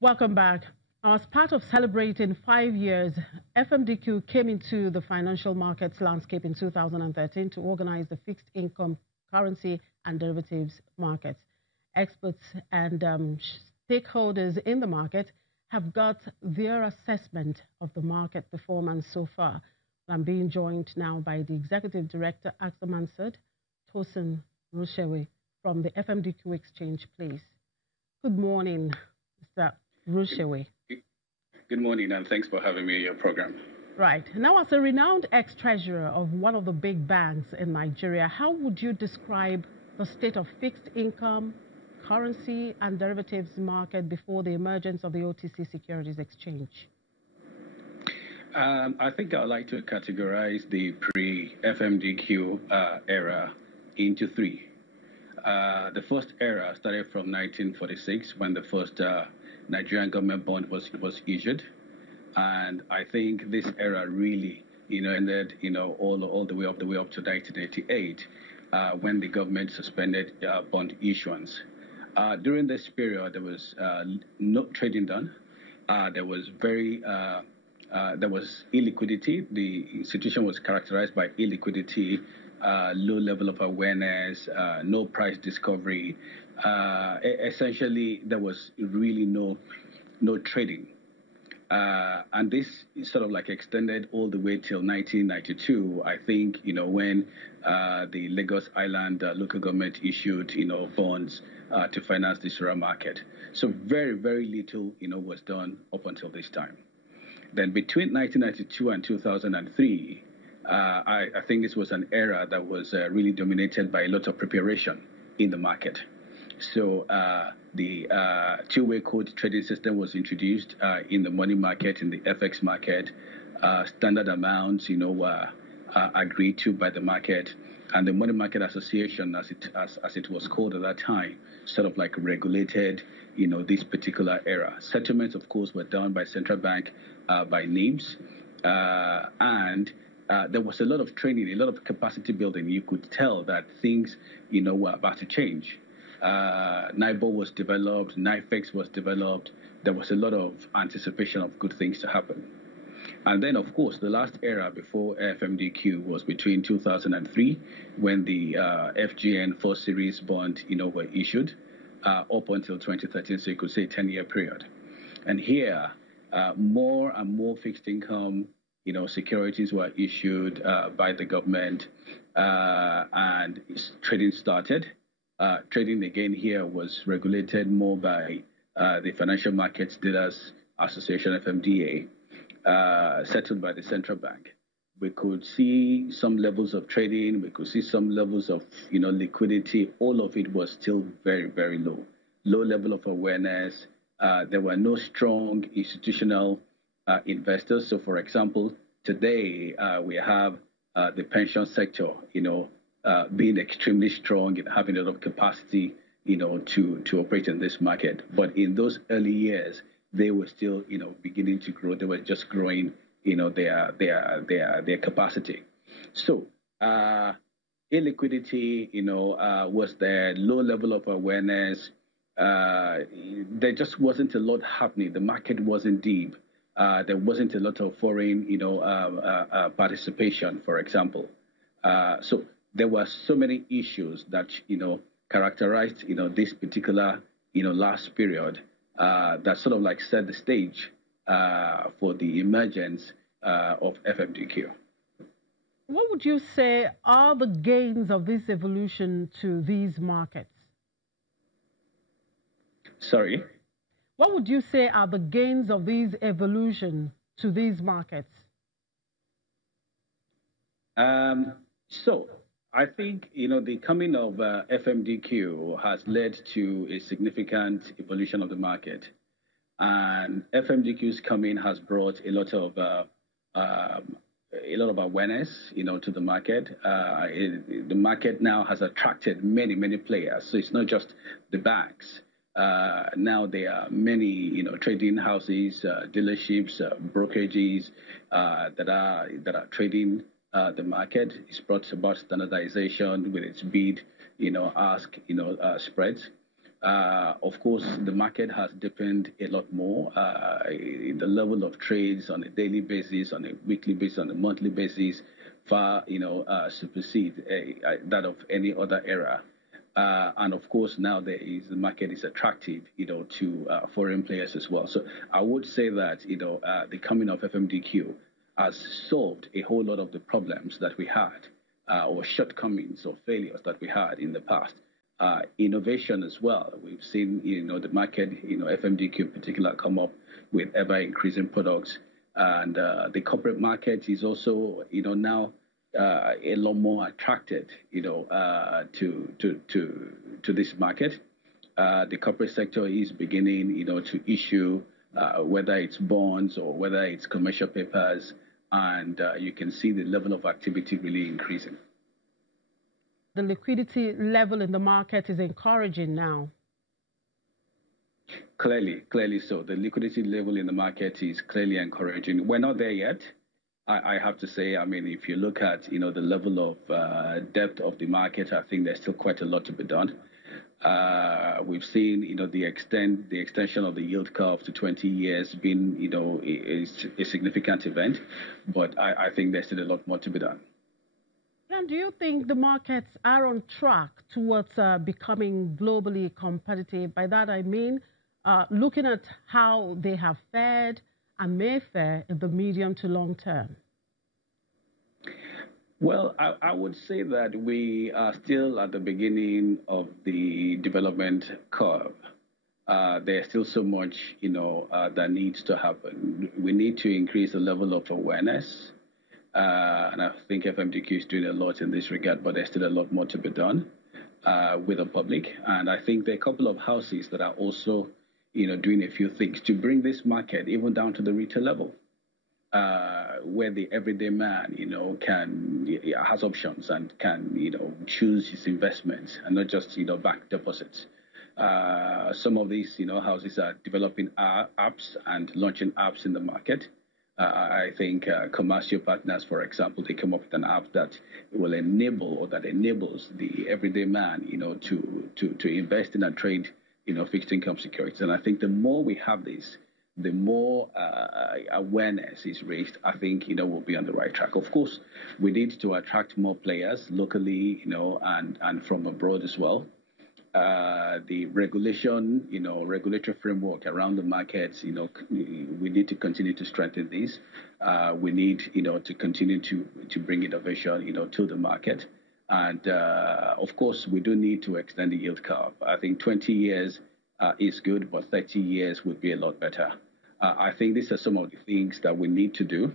Welcome back. As part of celebrating 5 years, FMDQ came into the financial markets landscape in 2013 to organize the fixed income, currency, and derivatives markets. Experts and stakeholders in the market have got their assessment of the market performance so far. I'm being joined now by the Executive Director, Axel Mansard, Tosin Rushewe from the FMDQ Exchange, please. Good morning, Mr. Rushewe. Good morning, and thanks for having me on your program. Right. Now, as a renowned ex-treasurer of one of the big banks in Nigeria, how would you describe the state of fixed income, currency, and derivatives market before the emergence of the OTC Securities Exchange? I think I'd like to categorize the pre-FMDQ era into three. The first era started from 1946 when the first Nigerian government bond was issued, and I think this era really, ended, all the way up to 1988, when the government suspended bond issuance. During this period, there was no trading done. There was there was illiquidity. The institution was characterized by illiquidity, low level of awareness, no price discovery. Essentially, there was really no trading. And this sort of like extended all the way till 1992, I think, when the Lagos Island local government issued, bonds to finance the Sura market. So very, very little, was done up until this time. Then between 1992 and 2003, I think this was an era that was really dominated by a lot of preparation in the market. So the two-way code trading system was introduced in the money market, in the FX market. Standard amounts, were agreed to by the market, and the Money Market Association, as it was called at that time, sort of like regulated, this particular era. Settlements, of course, were done by central bank, by names, and there was a lot of training, a lot of capacity building. You could tell that things, were about to change. NIBOR was developed, NIFEX was developed. There was a lot of anticipation of good things to happen. And then, of course, the last era before FMDQ was between 2003, when the FGN 4 Series bond, were issued, up until 2013. So you could say 10-year period. And here, more and more fixed income, securities were issued by the government, and trading started. Trading again here was regulated more by the Financial Markets Dealers Association, FMDA, settled by the central bank. We could see some levels of trading. We could see some levels of, liquidity. All of it was still very, very low. Low level of awareness. There were no strong institutional investors. So, for example, today we have the pension sector, being extremely strong and having a lot of capacity, to operate in this market. But in those early years, they were still, beginning to grow. They were just growing, their capacity. So, illiquidity, was there, low level of awareness. There just wasn't a lot happening. The market wasn't deep. There wasn't a lot of foreign, participation, for example. So there were so many issues that, characterized, this particular, last period, that sort of like set the stage for the emergence of FMDQ. What would you say are the gains of this evolution to these markets? Sorry? What would you say are the gains of this evolution to these markets? So I think, the coming of FMDQ has led to a significant evolution of the market. And FMDQ's coming has brought a lot of awareness, to the market. The market now has attracted many, many players. So it's not just the banks. Now there are many, trading houses, dealerships, brokerages that are trading the market. It's brought about standardization with its bid, ask, spreads. Of course, the market has deepened a lot more. The level of trades on a daily basis, on a weekly basis, on a monthly basis, far supersede that of any other era. And of course, now the market is attractive, to foreign players as well. So I would say that, the coming of FMDQ has solved a whole lot of the problems that we had, or shortcomings or failures that we had in the past. Innovation as well. We've seen, the market, FMDQ in particular, come up with ever increasing products, and the corporate market is also, now a lot more attracted, to this market. The corporate sector is beginning, to issue whether it's bonds or whether it's commercial papers, and you can see the level of activity really increasing. The liquidity level in the market is encouraging now. Clearly so. The liquidity level in the market is clearly encouraging. We're not there yet. I have to say, I mean, if you look at, the level of depth of the market, I think there's still quite a lot to be done. We've seen, the extension of the yield curve to 20 years being, a significant event, but I think there's still a lot more to be done. And do you think the markets are on track towards becoming globally competitive? By that I mean, looking at how they have fared and may fare in the medium to long term. Well, I would say that we are still at the beginning of the development curve. There's still so much, that needs to happen. We need to increase the level of awareness. And I think FMDQ is doing a lot in this regard, but there's still a lot more to be done with the public. And I think there are a couple of houses that are also, doing a few things to bring this market even down to the retail level, where the everyday man, has options and can, choose his investments and not just, back deposits. Some of these, houses are developing apps and launching apps in the market. I think Commercial Partners, for example, they come up with an app that will enable or that enables the everyday man, to invest in and trade, fixed income securities. And I think the more we have this, the more awareness is raised, I think, we'll be on the right track. Of course, we need to attract more players locally, and from abroad as well. The regulatory framework around the markets, we need to continue to strengthen this. We need, to continue to bring innovation, to the market. And, of course, we do need to extend the yield curve. I think 20 years is good, but 30 years would be a lot better. I think these are some of the things that we need to do.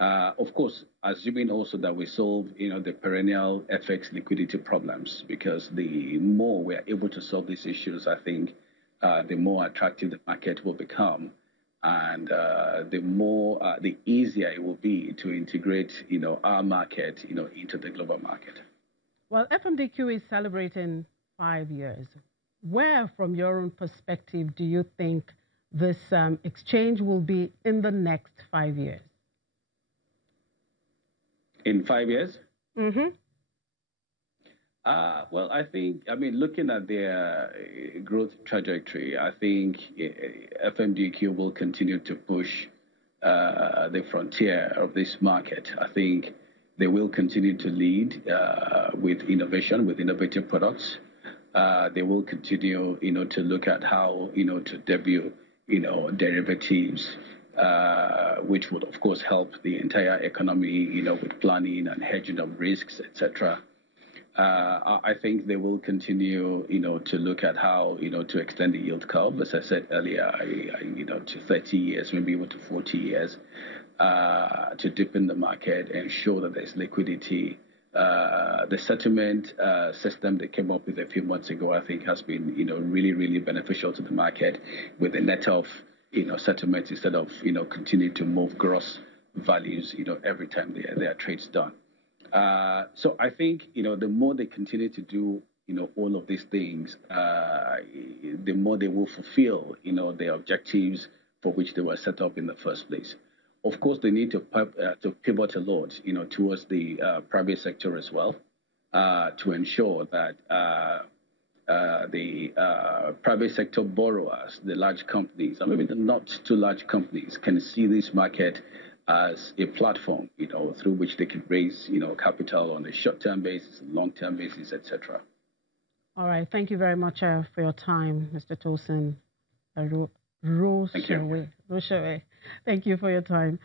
Of course, assuming also that we solve, the perennial FX liquidity problems, because the more we are able to solve these issues, I think the more attractive the market will become, and the easier it will be to integrate, our market, into the global market. Well, FMDQ is celebrating 5 years. Where, from your own perspective, do you think this exchange will be in the next 5 years? In 5 years? Mm-hmm. Well, looking at their growth trajectory, I think FMDQ will continue to push the frontier of this market. I think they will continue to lead with innovation, with innovative products. They will continue, to look at how, to debut, derivatives, which would, of course, help the entire economy, with planning and hedging of risks, etc. I think they will continue, to look at how, to extend the yield curve, as I said earlier, to 30 years, maybe even to 40 years, to deepen the market, ensure that there's liquidity. The settlement system they came up with a few months ago, I think, has been, really, really beneficial to the market, with the net of, settlements instead of, continuing to move gross values, every time their trade's done. So I think, the more they continue to do, all of these things, the more they will fulfill, their objectives for which they were set up in the first place. Of course, they need to pivot a lot, towards the private sector as well, to ensure that the private sector borrowers, the large companies, or maybe the not too large companies, can see this market as a platform, through which they can raise, capital on a short-term basis, long-term basis, etc. All right. Thank you very much for your time, Mr. Tosin Thank you. Roshaway. Thank you for your time.